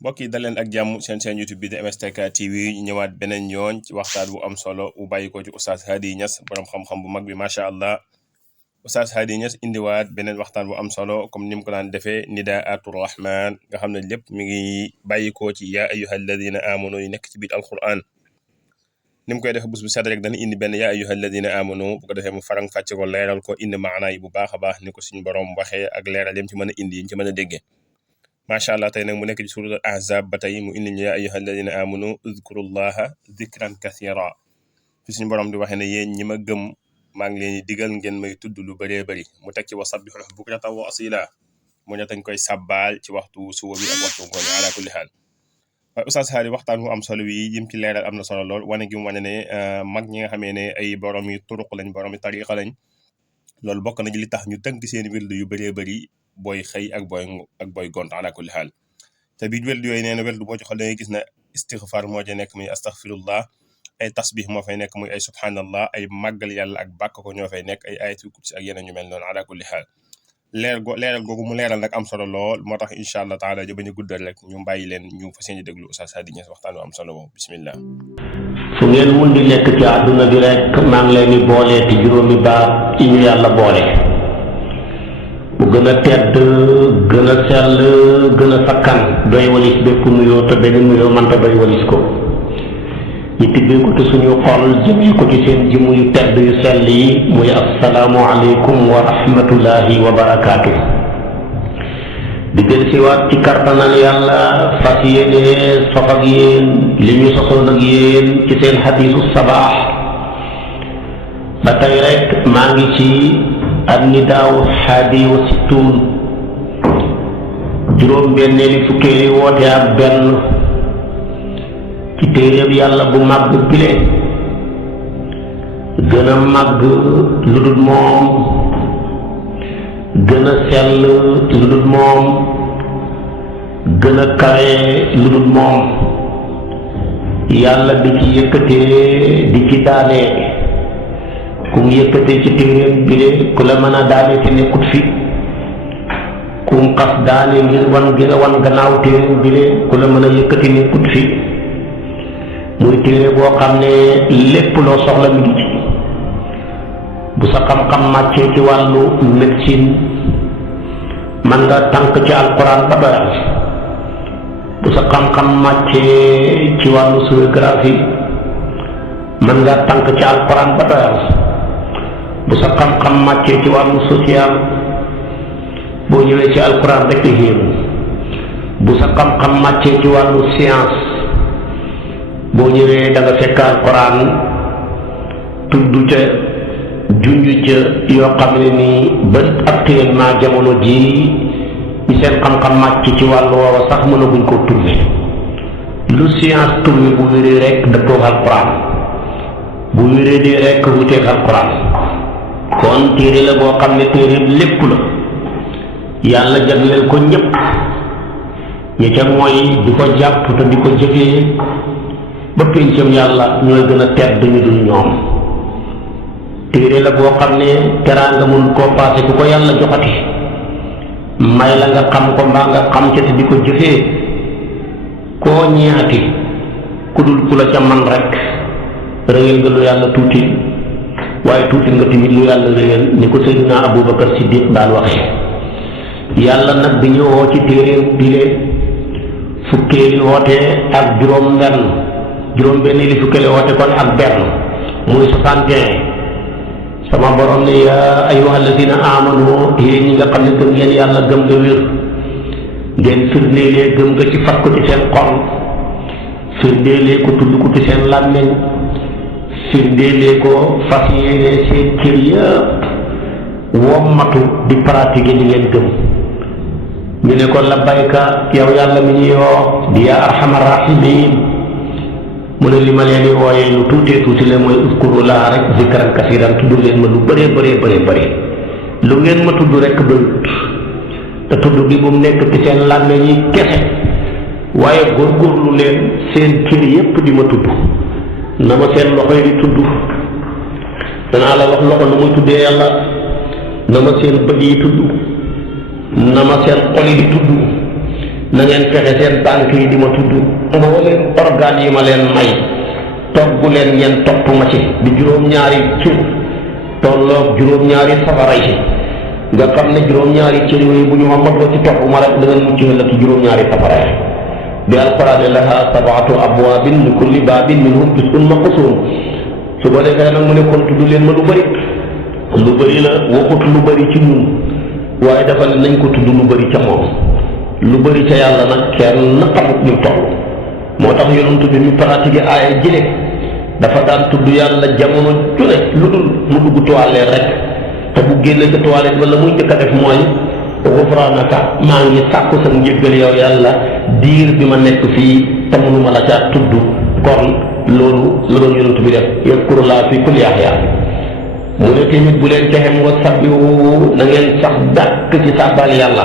mbokk yi dal leen ak jàmm seen YouTube bi di MSTK TV ñu ñëwaat beneen yoon ci waxtaan bu am solo bu bàyyi ko ci Oustaz Hady Niass borom xam-xam bu mag bi macha allah Oustaz Hady Niass indiwaat beneen waxtaan bu am solo comme ni mu ko daan defee Nidaatu Rahman nga xam ne lépp mi ngi bàyyi ko ci yaa ayyuhal ladina amanu yi nekk ci biir alquran ni mu koy defee bés bu set rek dana indi benn yaa ayyuhal ladina amanu bu ko defee mu farang fàcce ko leeral ko indi maanaa yi bu baax a baax ni ko suñu borom waxee ak leeral yam ci mën a indi yi ci mën a déggee macha allah tey nag mu nekk ci surat ahzab ba tey mu indi ñu yaa ayyuhal ladina amanu uzkurullaha zikran kathira fi suñu borom di waxee ne yéen ñi ma gëm maa ngi leen di digal ngeen may tudd lu bëree bëri mu teg ci wa sabbihu bukratan wa asila mu ne tañ koy sàbbaal ci waxtu suba bi ak waxtu ngoon ala kulli xaal waaye Oustaz Hady waxtaan bu am solo wi yim ci leeral am na solo lool wane gi mu wane ne mag ñi nga xamee ne ay borom yi turuq lañ borom yi tariqa lañ loolu bokk na ci li tax ñu tënk seen wirdu yu bëree bëri booy xëy ak booy gont ala kulli xaal te biir wirdu yooyu nee na wirdu boo ci xool da ngay gis ne istighfar moo ci nekk muy astaghfirullah ay tasbih moo fay nekk muy ay subhanallah ay màggal yàlla ak bàkk ko ñoo fay nekk ay ayatul kursi ak yeneen ñu mel noonu ala kulli xaal leeral googu mu leeral nag am solo lool moo tax incha allah taala ja bañu guddal rek ñu bàyyi leen ñu fas yéene déglu Oustaz Hady Niass waxtaan bu am solo boobu bismillah. fu ngeen mun di nekk ci àdduna bi rek maa ngi leen di boolee ci juróomi baat yi ñu yàlla boole bu gën a tedd gën a sell gën a sakkan doy walis bépp nuyoo te benn nuyoo mënta doy walis ko ñu tibbee ko ci suñu xol jëmee ko ci seen jëmm yu tedd yu sell yi muy assalaamu aleykum wa rahmatullahi wa barakaatu. di del siwaat ci kartanal yàlla fas yéene sof ak yéen li ñu sosoon ak yéen ci seen xadiisu sabaax ba tey rek maa ngi ci annidaawu haadi wa sittuun juróom benneeli fukkeeli woote ak benn ci téeréeb yàlla bu màgg bile gën a màgg lu dul moom gën a sell lu dul moom gën a kawe lu dul moom yàlla di ci yëkkatee di ci daanee ku mu yëkkatee ci téeréem bile ku la mën a daane te nekkut fi ku mu xas daane ngir wan gannaaw téeréem bile ku la mën a yëkkati nekkut fi muy téere boo xam ne lépp loo soxla mi ngi ci bu sa xam-xam màccee ci wàllu médecine man nga tànk ci alquran ba doyal bu sa xam-xam màccee ci wàllu géographie man nga tànk ci alquran ba doyal bu sa xam-xam màccee ci wàllu social boo ñëwee ci alquran rek la yéemu bu sa xam-xam màccee ci wàllu science boo ñëwee da nga fekk alquran tudd ca junj ca yoo xam ne nii ba actuellement jamono jii ñi seen xam-xam màcc ci wàllu woowa sax mënaguñ koo trouvé lu science trouvé bu wéree rek dëppoog alquran bu wéree dee rek wuteeg alquran kon téere la boo xam ne téere lépp la yàlla jagleel ko ñëpp ñi ca mooy di ko jàpp te di ko jëfee ba péncam yàlla ñooy gën a tedd ñu dul ñoom téere la boo xam ne teraanga mun koo paase ku ko yàlla joxati may la nga xam ko mbaa nga xam ca te di ko jëfee koo ñeexati ku dul ku la ca man rek réyal nga lu yàlla tuuti waaye tuuti nga tamit lu yàlla réyal ni ko Seydina Abubakar Siddiq daan waxee yàlla nag bi ñu woo ci téereem bile fukkeeli woote ak juróom benn li fukkeeli woote kon ak benn muy 61 sama borom ne yaa ayyuhal ladina amanu yéen ñi nga xam ne gëm ngeen yàlla gëm nga wér ngeen firndeelee gëm nga ci fat ko ci seen xol firndeelee ko tudd ko ci seen làmmiñ firndeelee ko fas yéene seen cër yëpp wommatu di pratiquer li ngeen gëm ñu ne ko labbayka yow yàlla mi ñuy woo di yaa arhamar rahimin mu ne li ma leen di wooyee lu tuutee tuuti la mooy uzkurullah rek zikran kasiran tudd leen ma lu bëree lu ngeen ma tudd rek doyut te tudd gi bu mu nekk ci seen làmmiñ yi kese waaye góorgóorlu leen seen cër yépp di ma tudd na ma seen loxo yi di tudd danaa la wax loxo nu muy tuddee yàlla na ma seen bët yi tudd na ma seen xol yi di tudd na ngeen fexe seen tànk yi di ma tudd mbooleem organes yi ma leen may togg leen ngeen topp ma ci di juróom-ñaari cër tolloog juróom-ñaari safara yi nga xam ne juróom-ñaari cër yooyu bu ñu ma motloo ci topp ma rek da ngeen mucc ëllëg ci juróom-ñaari safara yi bi alquran laha sab'atu abwaabin li kulli baabin minhum juz'un maqsuum su ko defee nag mu ne kon tudd leen ma lu bëri la waxut lu bëri ci ñun waaye dafa ne nañ ko tudd lu bëri ca moom lu bëri ca yàlla nag kenn xamut ñu toll moo tax yonent bi mu pratiqué aaya jële dafa daan tudd yàlla jamono june lu dul mu dugg toilette rek te bu génne ca toilette wala muy njëkk a def mooy gufraanaka maa ngi sàkku sa njëggal yow yàlla diir bi ma nekk fii te mënuma la caa tudd kon loolu la doon yonent bi def yadkurullaaha fi kulli ahyaan mu ne tamit bu leen texem wa sabbihu na ngeen sax dàkk ci sàbbal yàlla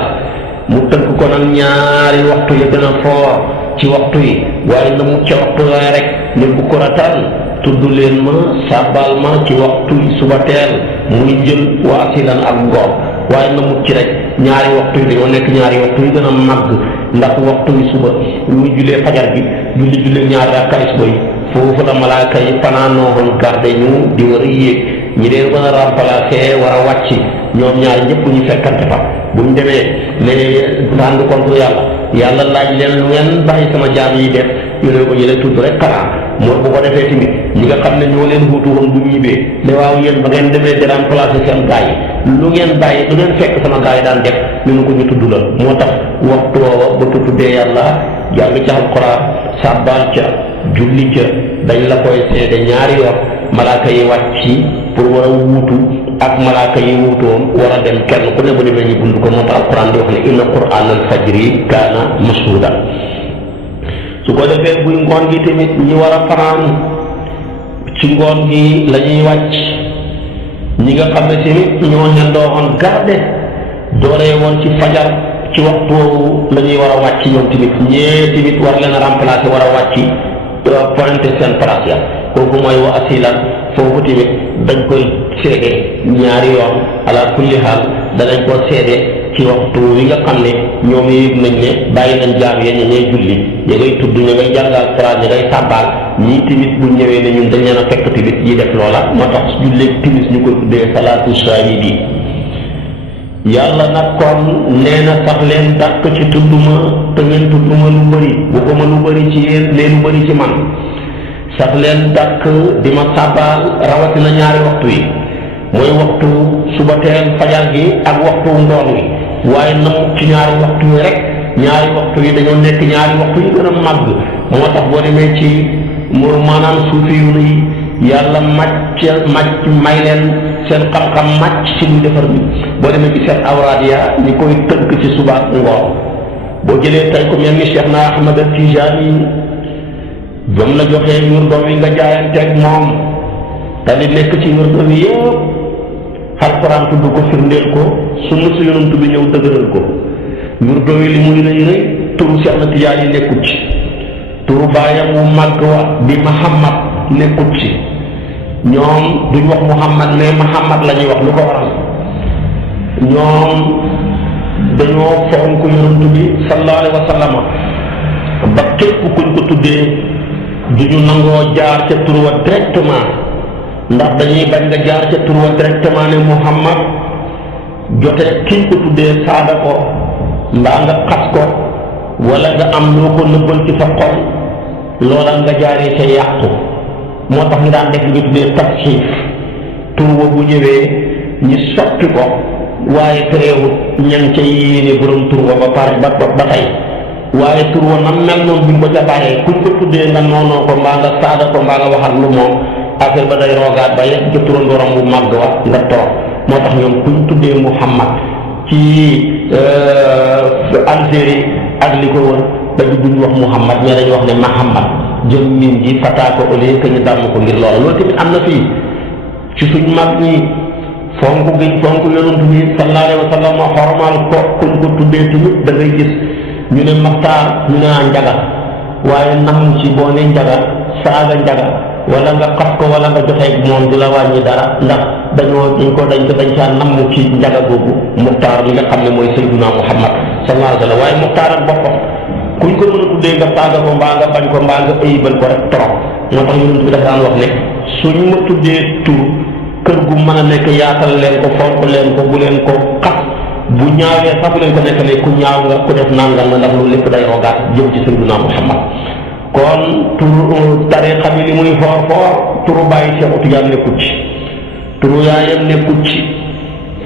mu tënk ko nag ñaari waxtu ya gën a foor ci waxtu yi waaye na mu ca waxtu yooyu rek ne bukuratan tudd leen ma sàbbal ma ci waxtu yi suba teel muy njël wa asilan ak ngoor waaye na mu ci rek ñaari waxtu yi dañoo nekk ñaari waxtu yi gën a màgg ndax waxtu yi suba muy julee fajar bi jullee ñaari rakkaay suba yi foofu la malaaka yi fanaanoo garde ñu di war a yéeg ñi leen mën a remplacer war a wàcc ñoom ñaar ñëpp ñu fekkante fa bu ñu demee ne rendre compte yàlla laaj leen lu ngeen bàyyi sama jaam yi def ñu ne ko ñu leen tudd rek xanaa moo bu ko defee tamit ñi nga xam ne ñoo leen wutu woon bu ñibbee ne waaw yéen ba ngeen demee di remplacer seen gaay yi lu ngeen bàyyi lu ngeen fekk sama gaay yi daan def ñu ne ko ñu tudd la moo tax waxtu woowa ba tuddee yàlla jàng ca alxuraan sàbbaal ca julli ca dañ la koy seede ñaari yoon malaaka yi wàcc pour war a wuutu ak malaaka yi wuutoon war a dem kenn ku ne bu demee ñu bund ko moo tax alquran di wax ne inna qur'aan al fajri kaana mashhuuda su ko defee buy ngoon gi tamit ñi war a fanaan ci ngoon gi la ñuy wàcc ñi nga xam ne tamit ñoo ñandoo woon garde dooree woon ci fajar ci waxtu woowu la ñuy war a wàcc ñoom tamit ñee tamit war leen a remplacer war a wàcc pointé seen place ya kooku mooy wa asilan foofu tamit dañ koy seede ñaari yoon ala kulli haal danañ ko seede ci waxtu wi nga xam ne ñoom yëg nañ ne bàyyi nañ jaam ya ña ñuy julli ña ngay tudd ña ngay jàngal Alxuraan ña ngay sàbbaal ñii tamit bu ñëwee ne ñun dañ leen a fekk tamit yi def loola moo tax julleeg timis ñu koy tuddee salaatu saahidi yàlla nag kon nee na sax leen dàkk ci tudduma te ngeen tudduma lu bëri waxuma lu bëri ci yéen leen lu bëri ci man sax leen dàkk di ma sàbbaal rawatina ñaari waxtu yi mooy waxtu suba teel fajar gi ak waxtu ngoon wi waaye na ci ñaari waxtu yi rek ñaari waxtu yi dañoo nekk ñaari waxtu yi gën a màgg moo tax boo demee ci maanaam suufi yu yi yàlla màcc may leen seen xam-xam màcc ci lu defar bi boo demee ci seen awraad ya ñi koy tënk ci suba ak ngoon boo jëlee tey ko mel ni Cheikh na Ahmad Tijaani ba mu la joxee wirdo wi nga jaayanteeg moom daal di nekk ci wirdo wi yëpp Alxuraan tudd ko firndeel ko sunna su Yonent bi ñëw dëgëral ko wirdo wi li muy rëy rëy turu Cheikh na Tijaani nekkut ci turu baayam wu màgg wa di Muhammad nekkut ci ñoom duñ wax Muhammad mais Muhammad la ñuy wax lu ko waral ñoom dañoo fonk Yonent bi sallallahu alayhi wa sallam ba képp kuñ ko tuddee duñu nangoo jaar ca tur wa directement ndax dañuy bañ nga jaar ca tur wa directement ne Muhammad jote kiñ ko tuddee saada ko mbaa nga xas ko wala nga am loo ko nëbbal ci sa xol loola nga jaaree ca yàqu moo tax ñu daan def li nga tuddee tasxiif tur wa bu ñëwee ñi soppi ko waaye tereewut ñan ca yéene borom tur wa ba pare ba tey waaye tur wa nam mel noonu buñ ko ca bàyyee kuñ ko tuddee nga noonoo ko mbaa nga saada ko mbaa nga waxat lu moom affaire ba day roogaat ba yegg ca turandooram bu màgg wa nga toog moo tax ñoom kuñ tuddee Muhammad ci Algérie ak li ko wër dañu duñ wax Muhammad mais dañu wax ne Muhammad jël min ji fataa ko au lieu que ñu dàmm ko ngir loola loolu tamit am na fii ci suñ mag ñi fonk gi fonk Yonent bi sallallahu alayhi wa sallam xormaal ko kuñ ko tuddee tamit da ngay gis ñu ne Maxtaar ñu ne Njaga waaye nam ci boo ne Njaga saaga Njaga wala nga xas ko wala nga joxee moom du la wàññi dara ndax dañ caa namm ci Njaga boobu Muxtaar li nga xam ne mooy Sayyiduna Muhammad sallallahu alayhi wa sallam waaye Muxtaar ak boppam kuñ ko mën a tuddee nga saaga ko mbaa nga bañ ko mbaa nga ayibal ko rek trop moo tax yonent bi dafa daan wax ne suñ ma tuddee tur kër gu mën a nekk yaatal leen ko fonk leen ko bu leen ko xas bu ñaawee sax bu leen ko nekk ne ku ñaaw nga ku def nangam nga ndax loolu lépp day rogaat jëm ci Sayyidina Muhammad kon turu tariqa bi li muy foor foor turu bàyyi Cheikh Tidiane nekkut ci turu yaayam nekkut ci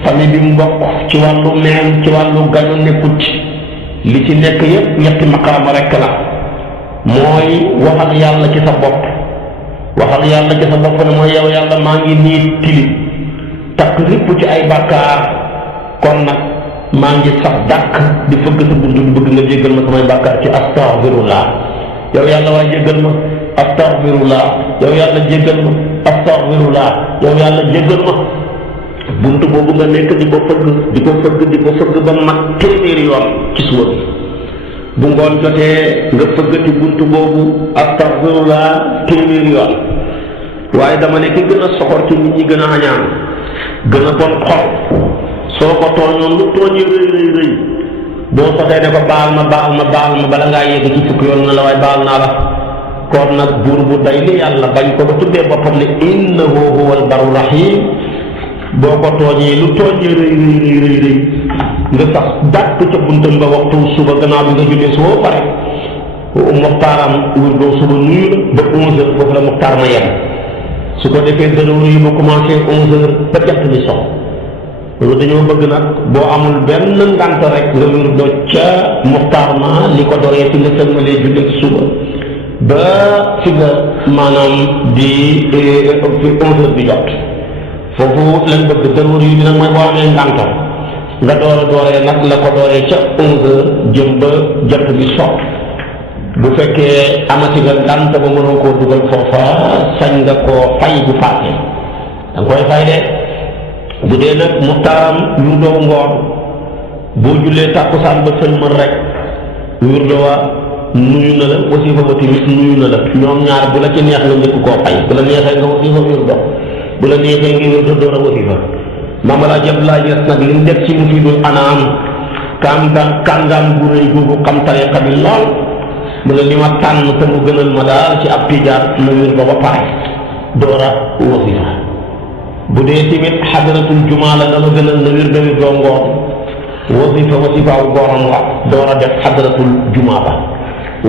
famille bi mu bokk ci wàllu meen ci wàllu gaño nekkut ci li ci nekk yépp ñetti maqaama rekk la mooy waxal yàlla ci sa bopp waxal yàlla ci sa bopp ne mooy yow yàlla maa ngi nii tilim takk ripp ci ay bàkkaar kon nag maa ngi sax dàkk di fëgg sa buntu bi bëgg nga jéggal ma samay bàkkaar ci astaghfirullah yow yàlla waaye jéggal ma astaghfirullah yow yàlla jéggal ma astaghfirullah yow yàlla jéggal ma buntu boobu nga nekk di ko fëgg ba mat téeméeri yoon ci suba bi bu ngoon jotee nga fëggati buntu boobu astaghfirullah téeméeri yoon waaye dama ne ki gën a soxor ci nit ñi gën a añaan gën a bon xol soo ko tooñoon lu tooñi rëy boo sotee ne ko baal ma bala ngaa yegg ci fukk yoon na la waaye baal naa la kon nag buur bu day li yàlla bañ ko ba tuddee boppam ne innahu huwal barru rahim boo ko tooñee lu tooñee rëy nga sax dàq ca buntam ba waxtu suba gannaaw bi nga jullee suba ba pare muxtaaram wurdoo suba nuyu la ba 11h foofu la muxtaar ma yem su ko defee dërëwër yi ba commencé 11h ba jant bi sox loolu dañoo bëgg nag boo amul benn ngant rek nga wurdoo ca muxtaar ma li ko doree fi nga sëlmalee jullee suba ba fi nga maanaam di fi 11h bi jot foofu lañ bëgg dërëwër yi nag mooy boo amee ngant nga dooree nag la ko dooree ca 11h jëm ba jant bi sox bu fekkee amati nga ngant ba mënoo koo dugal foofa sañ nga koo fay bu paase da nga koy fay de bu dee nag muxtaaram wurdoo ngoon boo jullee tàkkusaan ba sëlmal rek wurdoo wa nuyu na la wasifa ba tamit nuyu na la ñoom ñaar bu la ci neex nga njëkk koo fay bu la neexee nga wasifa wurdoo bu la neexee nga wurdoo door a wasifa Maam El Hadj Abdoulaye Niass nag li mu def ci Mufidul Anaam kàngaam gu rëy googu xam tariqa bi lool mu ne li ma tànn te mu gënal ma daal ci ab tijaan ma wér ba pare door a wasifa bu dee tamit xadaratul jumaa la dama gënal na wér doo ngoon wasifaaw gooram la door a def xadaratul jumaa ba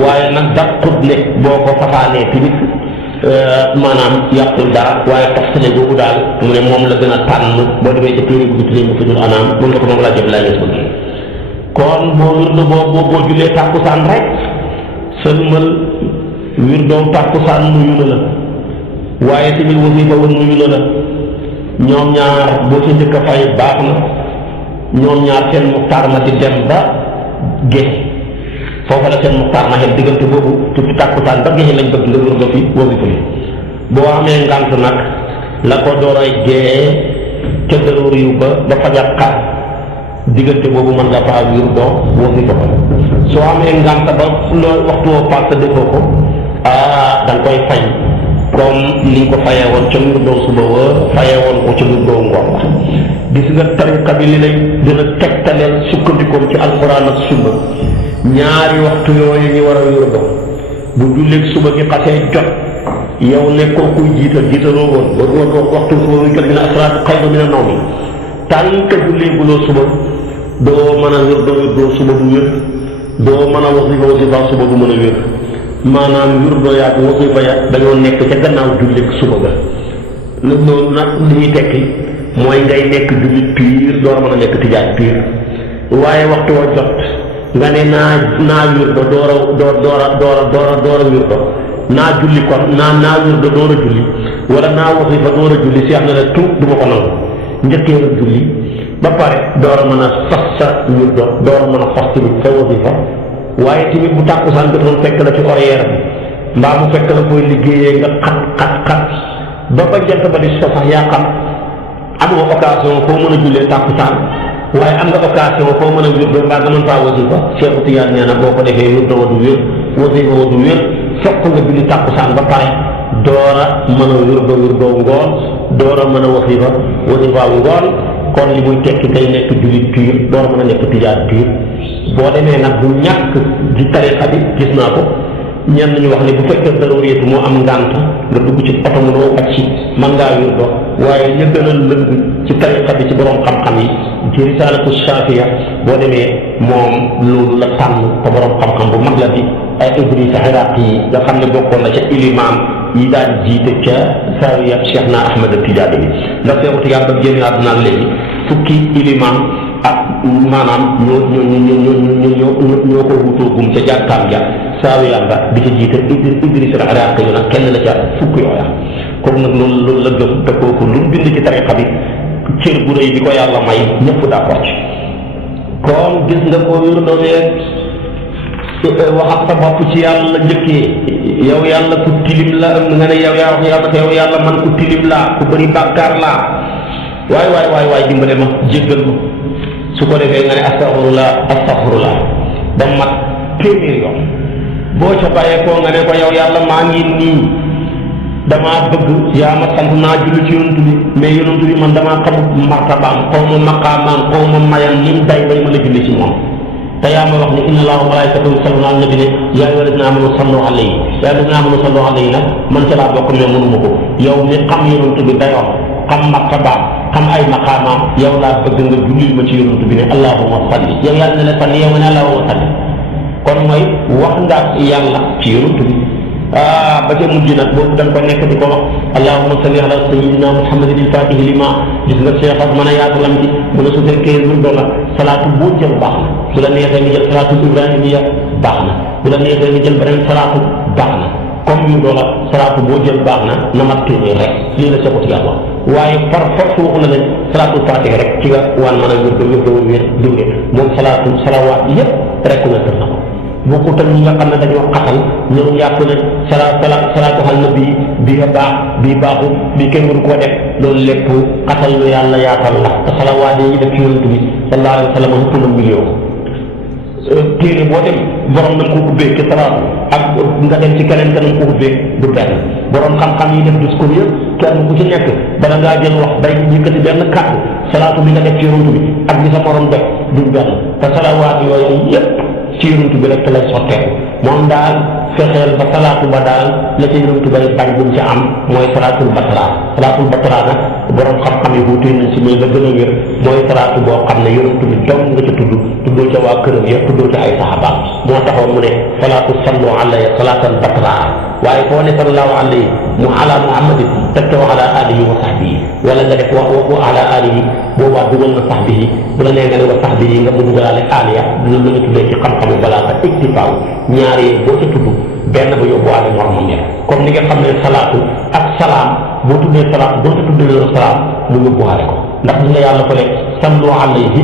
waaye nag daqut ne boo ko fasaanee tamit maanaam yàqul dara waaye toftale boobu daal mu ne moom la gën a tànn boo demee ca téere bu tuddee Mufidul Anaam moom la ko moom laa jëf laa gis bëgg kon boo wirdo boo jullee tàkkusaan rek sëlmal wirdoom tàkkusaan nuyu na la waaye tamit wasifa wa nuyu na la ñoom ñaar boo ci njëkk a fay baax na ñoom ñaar seen muxtaar ma di dem ba géej foofa la seen muxtaar ma xel diggante boobu tuuti tàkkusaan ba géej lañ bëgg nga wirdo fi wasifa bi boo amee ngant nag la ko dooray gee ca dëroor yu ba fajar xar diggante boobu mën nga faa wirdo wasifa ba soo amee ngant ba loolu waxtu woo paase defoo ko da nga koy fay comme ni nga ko fayee woon ca wirdoo suba wa fayee woon ko ca wirdoo ngoon la gis nga tariqa bi li lay dina tegtaleel sukkandikoom ci alquran ak sunna ñaari waxtu yooyu ñu war a wirdo bu julleeg suba gi xasee jot yow nekkoo kuy jiitaloo woon waxtu suba wi jot dina asraat xayru mina nawmi tànk jullee buloo suba doo mën a wirdoo suba du wér doo mën a wasifa suba du mën a wér maanaam wirdo yaag wasifa ya dañoo nekk ca gannaaw jullit suba ga loolu nag li ñuy tekki mooy ngay nekk jullit piir door a mën a nekk tijaan piir waaye waxtu wa jot nga ne naa wirdo door a wirdo naa julli kon naa wirdo door a julli wala naa wasifa door a julli si am na ne tuut du ma ko nangu njëkkee a julli ba pare door a mën a fas sa wirdo door a mën a fas tamit sa wasifa waaye tamit bu tàkkusaan jotoon fekk la ci horaire bi mbaa mu fekk la koy liggéeyee nga xat ba jant ba di so sax yaa xam amoo occasion foo mën a jullee tàkkusaan waaye am nga occasion foo mën a wirdo mbaa nga mën faa wasifa Cheikh Tidiane nee na boo ko defee wirdo wa du wér wasifa wa du wér fokk nga julli tàkkusaan ba pare door a mën a wirdo ngoon door a mën a wasifa ngoon kon li muy tekki ngay nekk jullit piir door a mën a nekk tijaan piir boo demee nag bu ñàkk di tariqa bi gis naa ko ñenn ñu wax ne bu fekkee daruriyatu moo am ngànt nga dugg ci oto mu doo wàcc mën ngaa wér do waaye ñu gën a lëng ci tariqa bi ci borom xam-xam yi ci risalatu shafiya boo demee moom loolu la tànn te borom xam-xam bu mag la di ay Idris Iraqi yi nga xam ne bokkoon na ca ilimaam yi daan jiite ca saawiya Cheikh na Ahmad Tijaani bi ndax Seexu Tijaan ba génn àdduna léegi fukki ilimaam ak maanaam ñoo ko wutoogum ca jàkkaam ja saawiya ba di ca jiite Idris Iraqi yu nag kenn la ca fukk yooya comme nag loolu la gëm te kooku lu mu bind ci tariqa bi cër bu rëy bi ko yàlla may ñëpp d'accord ci kon gis nga ko wér doonee wax ak sa bopp ci yàlla njëkkee yow yàlla ku tilim la nga ne yow yaa wax yàlla yow yàlla man ku tilim laa ku bëri bàkkaar laa waay dimbale ma jéggal ma su ko defee nga ne astaghfirullah ba mat téeméer yoon boo ca bàyyee koo nga ne ko yow yàlla maa ngi nii damaa bëgg yaa ma sant naa julli ci yonent bi mais yonent bi man damaa xamut martabaam xaw ma maqaamaam xaw ma mayam lim day bay mën a julli ci moom te yaa ma wax ne inna allaha wa malaikatahu yusalluna ala nabi ne yaa ayyuha alladina amanu sallu alayhi yaa alladina amanu sallu alayhi nag man ca laa bokk mais mënuma ko yow mi xam yonent bi dayoon xam martabaam xam ay maqaamaam yow laa bëgg nga jullil ma ci yonent bi ne allahumma salli yow yàlla ne la salli yow nga ne allahumma salli kon mooy wax nga yàlla ci yonent bi ba ca mujj nag boobu da nga ko nekk di ko wax allahumma salli ala sayyidina muhammadin al-fatihi lima gis nga Cheikh ak mën a yaatalam ci mu ne su fekkee lu doon salaatu boo jël baax na su la neexee nga jël salaatu ibrahimiya baax na bu la neexee nga jël beneen salaatu baax na comme yu doon salaatu boo jël baax na mat téeméer rek lii la Cheikh Tidiane wax waaye par force waxu na ne salaatu fatiha rek ci nga waan mën a wér diwle moom salawaat yëpp rek na tër na ko bokku tam ñi nga xam ne dañoo xatal ñoom yàpp ne salaatu xal na bii baax bii baaxul bii kenn waru koo def loolu lépp xatal lu yàlla yaatal la te salawaat yi def ci yonent bi sallallahu alayhi wa sallam ëpp na million téere boo dem borom na nga ko ubbee ci salaatu ak nga dem ci keneen ka na nga ko ubbee du benn borom xam-xam yi def discours yëpp kenn ku ci nekk bala ngaa jël wax day yëkkati benn kàddu salaatu bi nga def ci yonent bi ak bi sa morom def du benn te salawaat yooyu yëpp ci yonent bi rek lay sotteeku moom daal fexeel ba salaatu ba daal la ca yonent bay bañ bu mu ci am mooy salaatul batraa nag borom xam-xam yi wuute nañ si mais la gën a wér mooy salaatu boo xam ne yonent bi dong nga ca tuddoo ca waa këram ya tuddoo ca ay saxaaba moo taxoon mu ne salaatu sallu alayya salaatan batraa waaye foo ne sallallahu alayhi mu ala muhammadin teg ca wa ala alihi wa sahbihi wala nga def wa ala alihi boobaa dugal na sahbihi bu la nee nga ne wa sahbihi nga mu dugalaale aliya loolu la ñu tuddee ci xam-xamu balaa ka iktifaaw ñaari boo ca tudd benn ba yóbbuwaale moromam ya comme ni nga xam ne salaatu ak salaam boo tuddee salaatu boo ca tuddee salaam mu yóbbuwaale ko ndax li nga yàlla ko ne sallu alayhi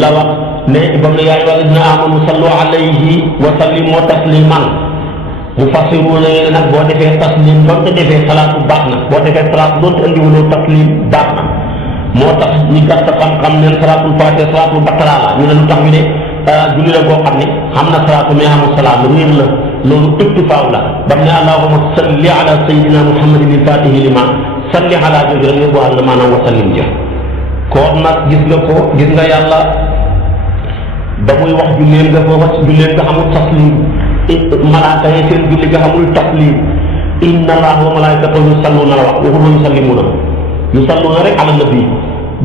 la wax ne ba mu ne yaa ayyuha alladina amanu sallu alayhi wa sallimu tasliman mu fassiruuna ne nag boo defee taslim doonte defee salaatu baax na boo defee salaatu doonte andiwuloo taslim baax na moo tax ñi gàtt xam-xam neen salaatul faatiha salaatul baqara la ñu ne lu tax ñu ne julli la boo xam ne xam na salaatu mais amul salaam réer la loolu iktifaaw la ba mu ne allahumma salli ala sayyidina muhammadin al-fatihi lima salli ala jooju rek yóbbu àll maanaam wa sallim ja kon nag gis nga yàlla ba muy wax julleen nga foofa julleen nga xamul taslim malaaka yi seen julli nga xamul taslim inna allaha wa malaikatahu yusalluna la wax waxul wa yusallimuna yusalluna rek ala nabi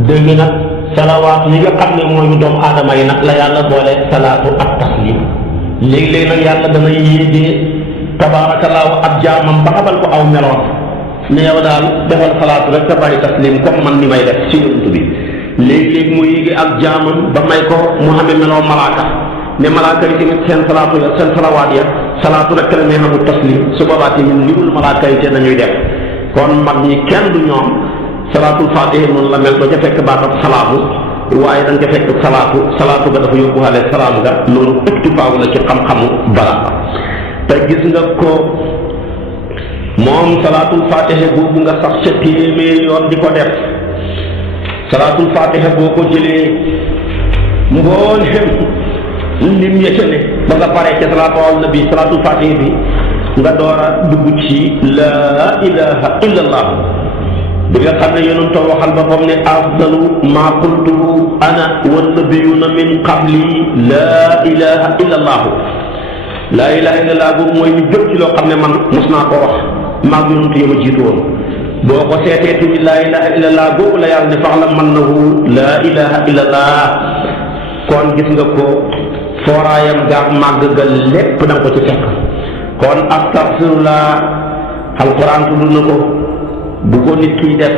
dégg nag salawaat yi nga xam ne mooy doomu aadama yi nag la yàlla boole salaatu ak taslim léegi-léegi nag yàlla dana yéegee tabaarakallaahu ab jaamam ba xabal ko aw meloon ne yow daal defal salaatu rek te bàyyi taslim comme man ni may def ci yonent bi léegi-léegi mu yéegee ab jaamam ba may ko mu xamee meloo malaaka ne malaaka yi tamit seen salaatu ya seen salawaat ya salaatu rek la nee xamul taslim su boobaa tamit liwul malaaka yi te nañuy def kon mag ñi kenn du ñoom salaatul faatiha noonu la mel ba ca fekk baatam salaatu waaye da nga ca fekk salaatu ga dafa yóbbuwaale salaam nga loolu iktifaaw la ci xam-xamu balaa te gis nga ko moom salaatul faatiha boobu nga sax ca téeméer yoon di ko def salaatul faatiha boo ko jëlee mbooleem lim ya ca ne ba nga paree ca salaatu ala nabi salaatul faatiha bi nga door a dugg ci laa ilaha illa allah bi nga xam ne yonentoo waxal boppam ne afdalu maa qultuhu ana wannabiyuuna min qabli laa ilaha illa allahu laa ilaha illa allah boobu mooy li gën ci loo xam ne man mos naa koo wax maag yonentu yama jiitu woon boo ko seetee tamit laa ilaha illa allah boobu la yàlla ne faxlam man nahu laa ilaha illa allah kon gis nga ko fooraayam gaag màgg ga lépp da nga ko ci fekk kon astaghfirullah alquran tudd na ko bu ko nit kiy def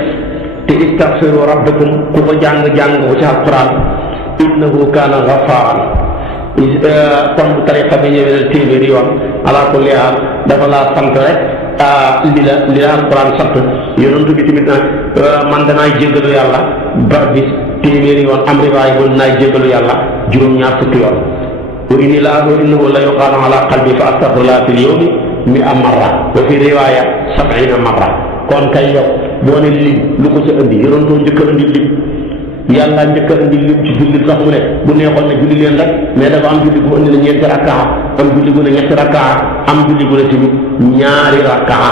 te istaghfiru rabbakum ku ko jàng ko ci alquran innahu kaana ghaffaaran kon bu tariqa bi ñëwee na téeméeri yoon ala kulli haal dafa laa sant rek li la alquran sant yonent bi tamit nag man danaay jéggalu yàlla bar bis téeméeri yoon am riwaay bu danaay jéggalu yàlla juróom-ñaar fukki yoon wa inni la adoo innahu la yuqaanu ala qalbi fa astaghfirullah fil yawmi mi'a marra wa fi riwaaya 70 marra kon kay yow boo ne lim lu ko ca indi yonentoo njëkk a indi lim yàlla njëkk a indi lim ci julli sax mu ne bu neexoon ne julli leen rek mais dafa am julli gu indi na ñeenti rakkaa am julli gu ne ñetti rakkaa am julli gu ne tamit ñaari rakkaa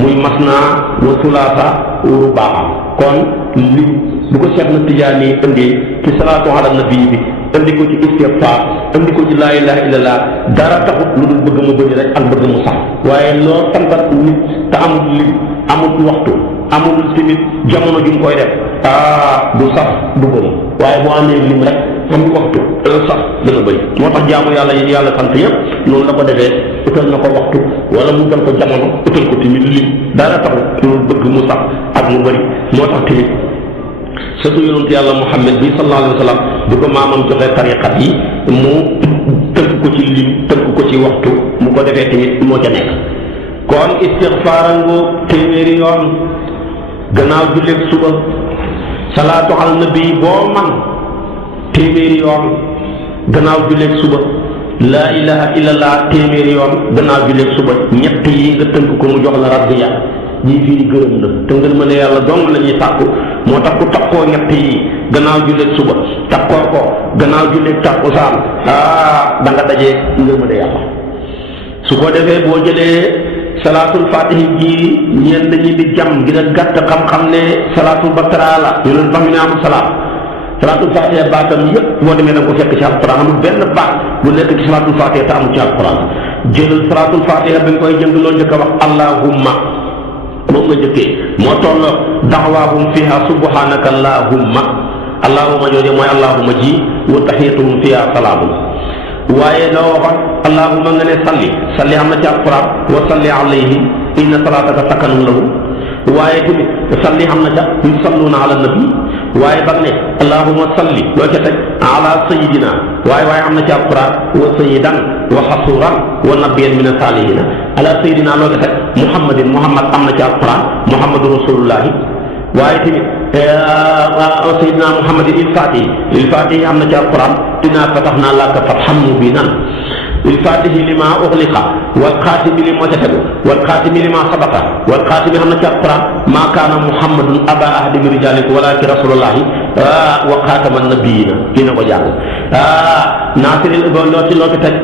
muy masna wa sulaasa wa rubaa kon lim bu ko Cheikh na Tijaani indee ci salaatu ala nabi bi indi ko ci istighfar indi ko ci laa ilaha illallah dara taxut lu dul bëgg mu bëri rek ak bëgg mu sax waaye loo santat nit te amul lim amul waxtu amul tamit jamono ju mu koy def du sax du bëri waaye boo amee lim rek am waxtu sax dana bëri moo tax jaamu yàlla yi yàlla sant yëpp noonu la ko defee utal na ko waxtu wala mu utal ko jamono utal ko tamit lim dara taxut lu bëgg mu sax ak mu bëri moo tax tamit surtout yonent yàlla Muhammad bi sallallahu alayhi wa sallam bi ko maamam joxe tariqat yi mu tënk ko ci lim tënk ko ci waxtu mu ko defee tamit moo ca nekk kon istixfaarango téeméeri yoon gannaaw julleeg suba salaatu ala nabi boo man téeméeri yoon gannaaw julleeg suba laa ilaha illallah téeméeri yoon gannaaw julleeg suba ñett yi nga tënk ko mu jox la radiya ñii fii di gërëm la te ngeen mën a yàlla dong la ñuy sàkku moo tax ku takkoo ñett yi gannaaw julleeg suba takkoo ko gannaaw julleeg takkusaan da nga dajee ngeen mën a yàlla su ko defee boo jëlee salaatul fatihi ji ñeen dañuy di jam gën a gàtt xam-xam ne salaatul baqara la ñu leen fax mi ne amul salaat salaatul fatiha baatam yëpp boo demee da nga ko fekk ci alquran amul benn baat bu nekk ci salaatul fatiha te amul ci alquran jëlal salaatul fatiha bi nga koy jëng loo njëkk a wax allahumma moom nga njëkkee moo toll daxwaahum fiha subhanaka allahumma jooje mooy allahumma ji wa taxiyatuhum fiha salaamun waaye loo waxoon allahumma nga ne salli am na ci alquran wa salli alayhim inna salataka sakanun lahum waaye tamit salli am na ca yusalluuna ala nabi waaye ba ne allahumma salli loo ca teg ala sayidina waaye am na ci alquran wa sayidan wa xasuran wa nabiyan min asalihina ala sayidina loo ca teg muhammad am na ci alquran muhammadu rasulullahi waaye tamit sayidina muhammadin il fatihi am na ci alquran inna fatahnaa laka fathan mubiinan il fatihi lima ughliqa wal xaatimi li moo ca tegu wal xaatimi lima sabaqa wal xaatimi am na ci alquran maa kaana muhammadun aba ahadi min rijaalikum walaakin rasulullahi wa xaatama nabiyyiina kii na ko jàng naasiril loo ci teg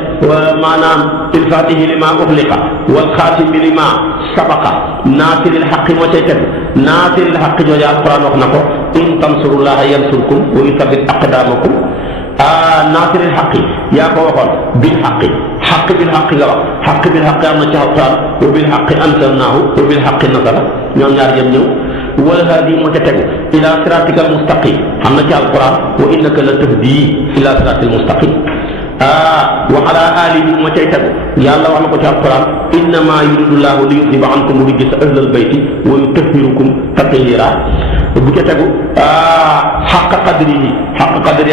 maanaam il fatihi lima ughliqa wal xaatimi lima sabaqa naasiril xaqi moo cay tegu naasiril xaqi jooju alquran wax na ko in tansurullaha yansurkum wa yusabbit aqdaamakum naasiril xaqi yaa ko waxoon bil xaqi xaq bil xaqi nga wax xaq bil xaqi am na ci alquran wa bil xaqi anzalnaahu wa bil xaqi nazala ñoom ñaar yem ñëw wal haadi moo ca tegu ila siratika al mustaqim am na ci alquran wa innaka la tahdi ila siratil mustaqim wa ala alihi moo cay tegu yàlla wax na ko ci alquran innama yuridu llahu li yudhiba ankum rijsa ahlal bayti wa yutahhirukum tathira bu ca tegu xaqa qadrihi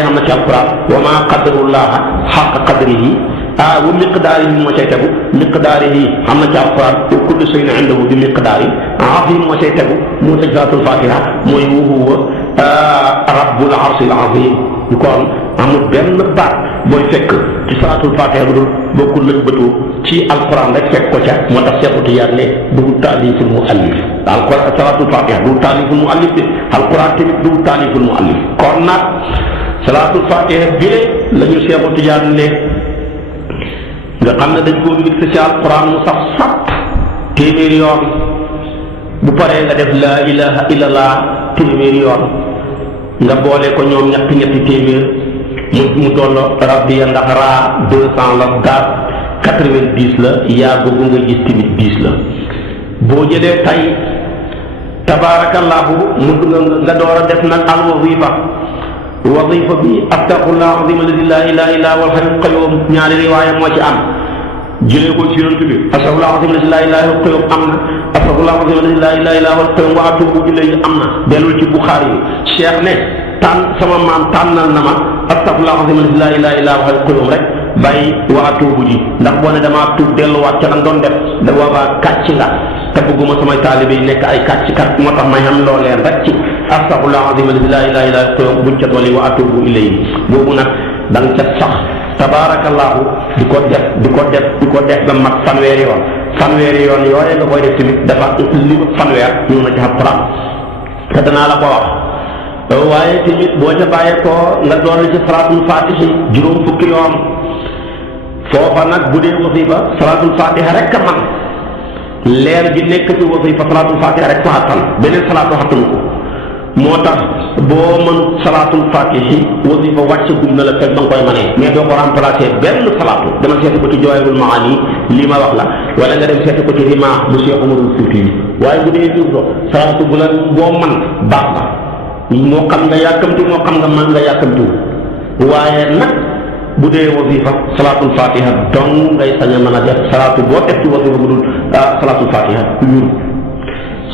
am na ci alquran wa ma qadarullaha xaqa qadrihi wa miqdaarihi moo cay tegu miqdaarihi am na ci alquran wa kullu shay'in indahu bi miqdaari azim moo cay tegu moo teg salaatul fatiha mooy wa huwa rabbul arshil azim kon amul benn baat booy fekk ci salaatul fatiha bu dul bokkul lañ bëtu ci alquran rek fekk ko ca moo tax Seexu Tijaan ne du taaliful muallif alquran salaatul fatiha du taaliful muallif de alquran tamit du taaliful muallif kon nag salaatul fatiha bi la ñu Seexu Tijaan ne nga xam ne dañ koo mixé ci alquran mu sax sàpp téeméeri yoon bu paree nga def laa ilaha illallah téeméeri yoon nga boole ko ñoom ñetti téeméer mu tolloo rabbiya ndax raa 200 la daal 90 la yaa googu nga gis tamit 10 la boo jëlee tay tabaarakallaahu mu nga door a def nag al wazifa bi astaghfirullah azim alladi laa ilaaha illaa huwal hayyul qayyuum ñaari riwaaya moo ci am jëlee ko ci yonent bi astaghfirullah azim alladi laa ilaaha illal qayyuum am na astaghfirullah azim alladi laa ilaaha illaa huwal qayyuum wa atuubu ilayhi am na dellul ci Buxaari yi Cheikh ne sama maam tànnal na ma astaghfirullah azim alladi laa ilaaha illaa huwal qayyuum rek bàyyi wa atuubu ji ndax boo ne damaa tuub delluwaat ca lan doon def da boobaa kàcc nga te bëgguma samay taalibe yi nekk ay kàcc moo tax may xam loo leen rek ci astaghfirullah azim alladi laa ilaaha illaa huwal qayyuum buñ ca dolli wa atuubu ilayhi boobu nag da nga ca sax tabaarakallaahu di ko def ba mat fanweeri yoon yooye nga koy def tamit dafa li fanweer ñëw na ci Alxuraan te danaa la ko wax waaye tamit boo ca bàyyee ko nga dolli ci salaatul faatihi juróom fukki yoon foofa nag bu dee wasifa salaatul faatiha rek a man leer gi nekk ci wasifa salaatul faatiha rek ko xattan beneen salaatu xattanu ko moo tax boo mën salaatul faatihi wasifa wàcc gum na la fekk ba nga koy mënee mais doo ko remplacer benn salaatu dama seeti ko ci Jawaahirul Maani lii ma wax la wala nga dem seeti ko ci Rimah bu Cheikh Umarul Fuuti waaye bu dee jur do salaatu bu la boo man baax na moo xam nga yàkkamti moo xam nga man nga yàkkamti waaye nag bu dee wasifa salaatul fatiha dong ngay sañ a mën a def salaatu boo def ci wasifa bu dul salaatul fatiha ñun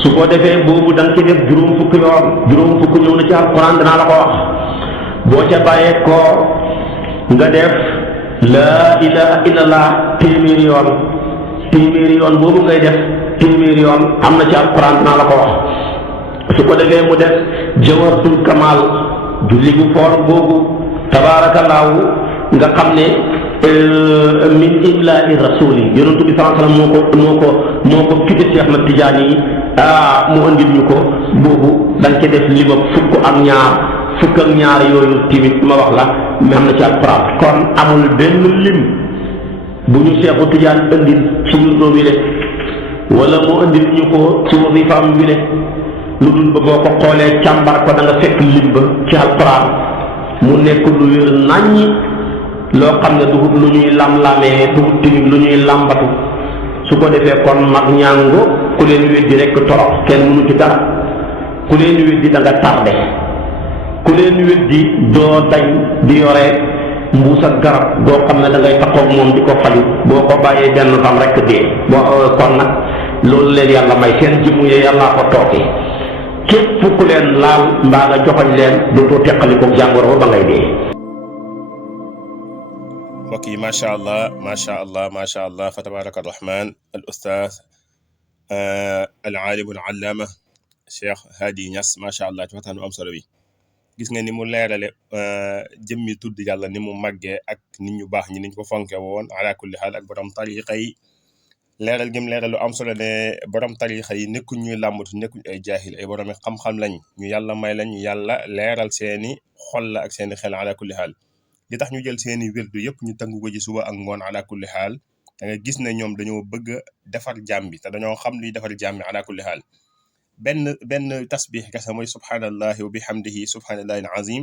su ko defee boobu da nga ci def juróom fukk ñëw na ci alquran danaa la ko wax boo ca bàyyee ko nga def laa ilaha illallah téeméeri yoon boobu ngay def téeméeri yoon am na ci alquran danaa la ko wax su ko defee mu def jawharatul kamal julli bu foor boobu tabaarakallaahu nga xam ne min imlaa'i rasuli yonent bi sallallahu alayhi wasallam moo ko kiti Cheikh Ahmad Tidiane yi mu andil ñu ko boobu da nga ci def lima fukk ak ñaar yooyu timit ma wax la mi am na ci alquran kon amul benn lim bu ñu Cheikhu Tidiane andil ci wirdo wi le wala mu andil ñu ko ci wasifaam wi le lu dul ba boo ko xoolee càmbar ko da nga fekk lim ba ci alquran mu nekk lu wér naññi loo xam ne dugub lu ñuy lam-lamee dugub tamit lu ñuy làmbatu su ko defee kon mag ñàngo ku leen weddi rek torox kenn mënu ci dara ku leen weddi da nga tardé ku leen weddi doo dañ di yore mbuus ak garab boo xam ne da ngay taxaw moom di ko faju boo ko bàyyee benn fan rek dee boo kon nag loolu leen yàlla may seen jëmm yi yàllaa ko toogee képp ku leen laal mbaa nga joxoñ leen dootoo teqali ko jàngoro ba ngay dee. mbokk yi macha allah fa tabaraka rahman al ustaaz al aalim al allaama Cheikh Hady Niass macha allah ci waxtaan bu am solo bi gis nga ni mu leerale jëmmi tudd yàlla ni mu màggee ak nit ñu baax ñi niñ ko fonke woon ala kulli xaal ak borom tariqa yi leeral gim leeral lu am solo ne borom tarixa yi nekkuñ ñuy làmbatu nekkuñ ay jaahil ay borom xam-xam lañ ñu yàlla may lañ yàlla leeral seeni xol la ak seeni xel ala kulli xaal li tax ñu jël seeni wirdu yëpp ñu tënk ko ci suba ak ngoon ala kulli xaal da nga gis ne ñoom dañoo bëgg a defar jaam bi te dañoo xam luy defar jaam bi ala kulli xaal benn tasbih kese mooy subhanallahi wa bihamdihi subhanallahi al azim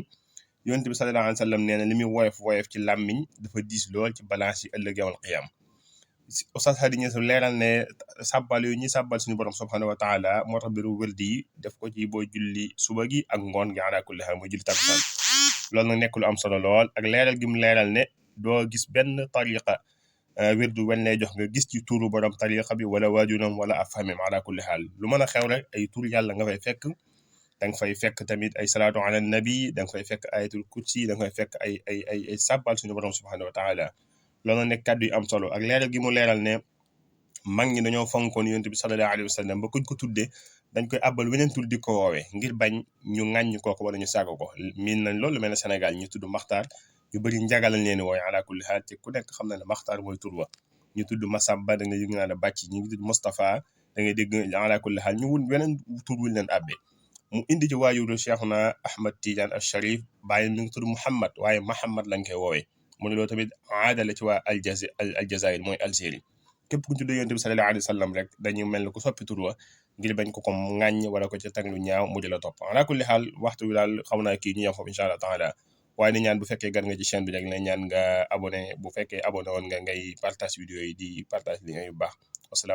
yonent bi sallallahu alayhi wa sallam nee na li muy woyof ci làmmiñ dafa diis lool ci balance yi ëllëg yawmal qiyaam Oustaz Hady Niass leeral ne sàbbal yooyu ñuy sàbbal suñu borom subhanahu wa taala moo tax biru wërdi yi def ko ci boo julli suba gi ak ngoon gi ala kulli xaal mooy julli takkusaan loolu nag nekk lu am solo lool ak leeral gi mu leeral ne doo gis benn tariqa wirdu wen lay jox nga gis ci turu borom tariqa bi wala waajuram wala af famim ala kulli xaal lu mën a xew rek ay tur yàlla nga fay fekk da nga fay fekk tamit ay salaatu ala nabi da nga fay fekk ayatul kursi da nga fay fekk ay sàbbal suñu borom subhanahu wa taala loolu nekk kàddu yu am solo ak leeral gi mu leeral ne mag ñi dañoo fonkoon yonent bi sallallahu alayhi wa sallam ba kuñ ko tuddee dañ koy àbbal weneen tur di ko woowee ngir bañ ñu ŋàññ kooku wala ñu saago ko miin nañ loolu mel ne Sénégal ñu tudd Maxtaar ñu bëri njaga lañ leen wooye ala kulli xaal te ku nekk xam na ne Maxtaar mooy tur wa ñu tudd Masamba da nga dégg naa ne bàcc ñu ngi tudd Moustapha da ngay dégg ala kulli xaal ñu wun weneen tur wuñ leen àbbee mu indi ci waajuru Cheikhuna Ahmad Tidiane al Sharif bàyyi mi ngi tudd Mouhamad waaye Mahamad lañ koy woowee mu ne loolu tamit aada la ci waa Aljazair mooy Algérie képp ku ñu tuddee yonent bi sallallahu alayhi wa sallam rek dañu mel ni ku soppi tur wa ngir bañ ko ŋàññ wala ko ca teg lu ñaaw mu di la topp ala kulli xaal waxtu bi daal xaw naa kii ñu yem foofu incha allah taala waaye ni ñaan bu fekkee gan nga ci chaîne bi rek ne ñaan nga abonné bu fekkee abonné woon nga ngay partage vidéo yi di partage li yu baax wasalaam